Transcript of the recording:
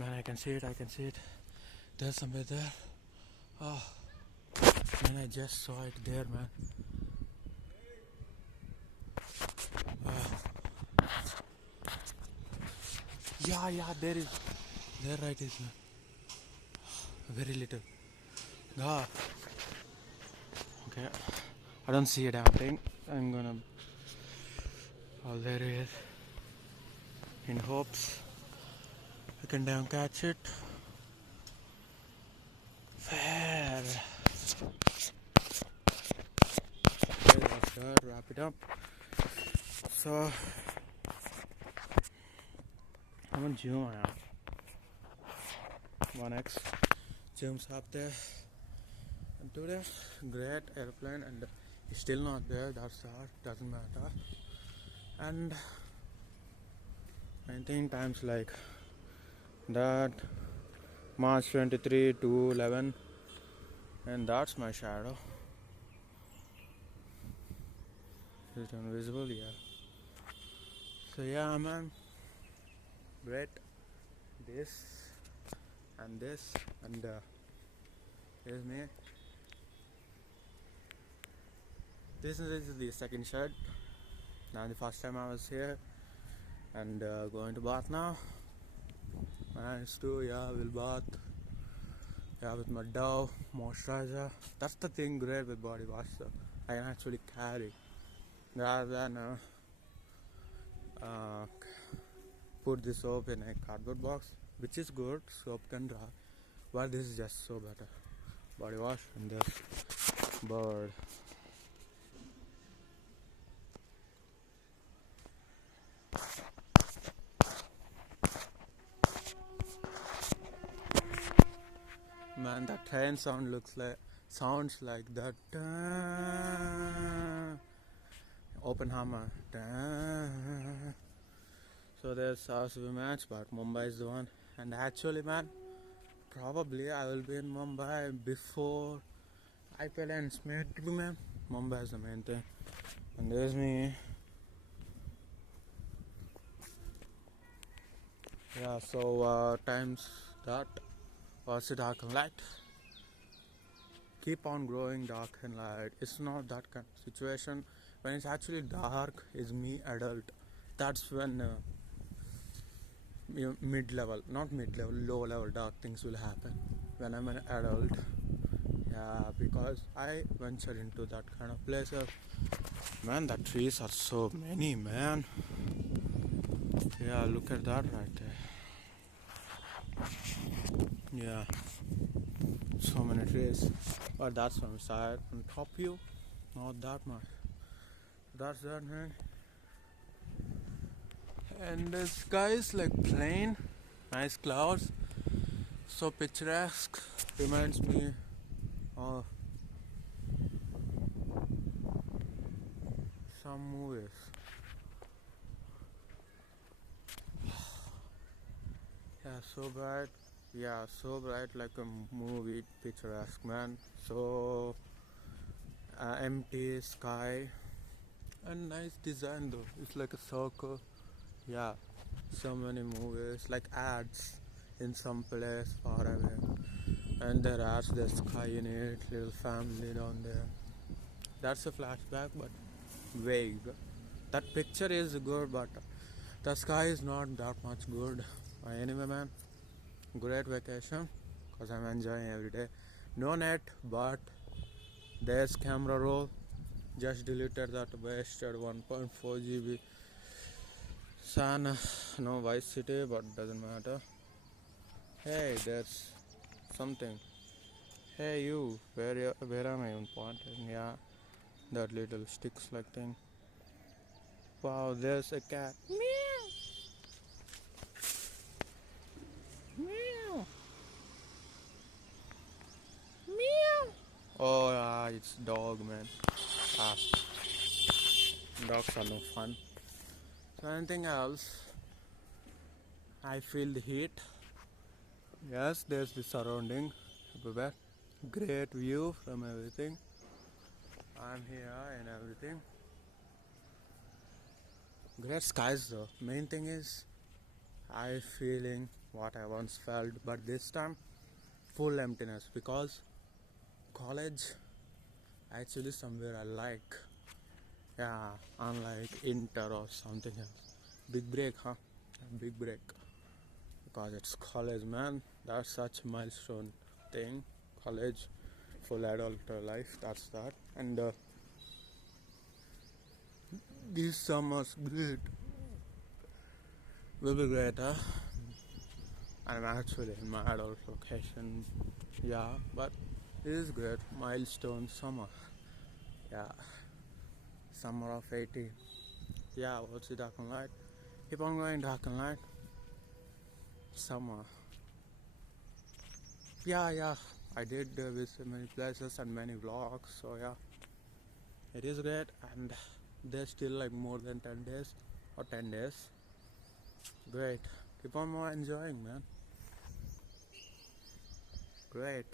Man, I can see it, I can see it. There's somewhere there. Oh, man, I just saw it there, man. Yeah, there is. There right is, man. Very little. Ah, okay. I don't see a damn thing. I'm gonna. Oh, there it is. In hopes I can damn catch it. Fair. Okay, that's good. Wrap it up. So, I'm on Zoom now. 1x. Zoom's up there. And today, great airplane, and it's still not there. That's hard. Doesn't matter. And 19 times like that. March 23 to 11. And that's my shadow. Is it invisible? Yeah. So yeah, man. Great. This and this and here's me. This is the second shot. Now the first time I was here and going to bath now. And it's too, yeah, we'll bath. Yeah, with my Dove moisturizer. That's the thing great with body wash. So I can actually carry rather than put the soap in a cardboard box, which is good. Soap can dry, but this is just so better. Body wash and this bird. Man, that train sounds like that. Open hammer. So there's RCB match, but Mumbai is the one. And actually, man, probably I will be in Mumbai before IPL ends. Maybe, man. Mumbai is the main thing. And there's me. Yeah, so times that was the dark and light. Keep on growing dark and light. It's not that kind of situation. When it's actually dark, is me adult. That's when mid-level, not mid-level, low-level dark things will happen. When I'm an adult, yeah, because I venture into that kind of places. Man, the trees are so many, man. Yeah, look at that right there. Yeah, so many trees. But that's from side. On top view, not that much. That's that, man. And the sky is like plain, nice clouds, so picturesque. Reminds me of some movies. Yeah, so bright like a movie, picturesque, man. So empty sky and nice design though. It's like a circle. Yeah, so many movies like ads in some place far away, and there are the sky in it, little family down there. That's a flashback, but vague. That picture is good, but the sky is not that much good. Anyway, man, great vacation because I'm enjoying every day. No net, but there's camera roll. Just deleted that wasted 1.4 GB. San, no Vice City, but doesn't matter. Hey, there's something. Hey, you, where am I on pointing? Yeah, that little sticks like thing. Wow, there's a cat. Meow. Meow. Meow. Oh, yeah, it's dog, man. Ah, dogs are no fun. So anything else? I feel the heat. Yes, there's the surrounding. Everywhere. Great view from everything. I'm here and everything. Great skies though. Main thing is I feeling what I once felt, but this time full emptiness because college actually somewhere I like. Yeah, unlike inter or something else. Big break, huh? Big break. Because it's college, man. That's such a milestone thing. College, full adult life. That's that. And these summers, great. Will be great, huh? I'm actually in my adult location. Yeah, but it is great. Milestone summer. Yeah, summer of 18. Yeah, what's it talking like? Keep on going, talking like summer. Yeah. I did visit many places and many vlogs. So yeah, it is great. And there's still like more than 10 days or 10 days. Great. Keep on more enjoying, man. Great.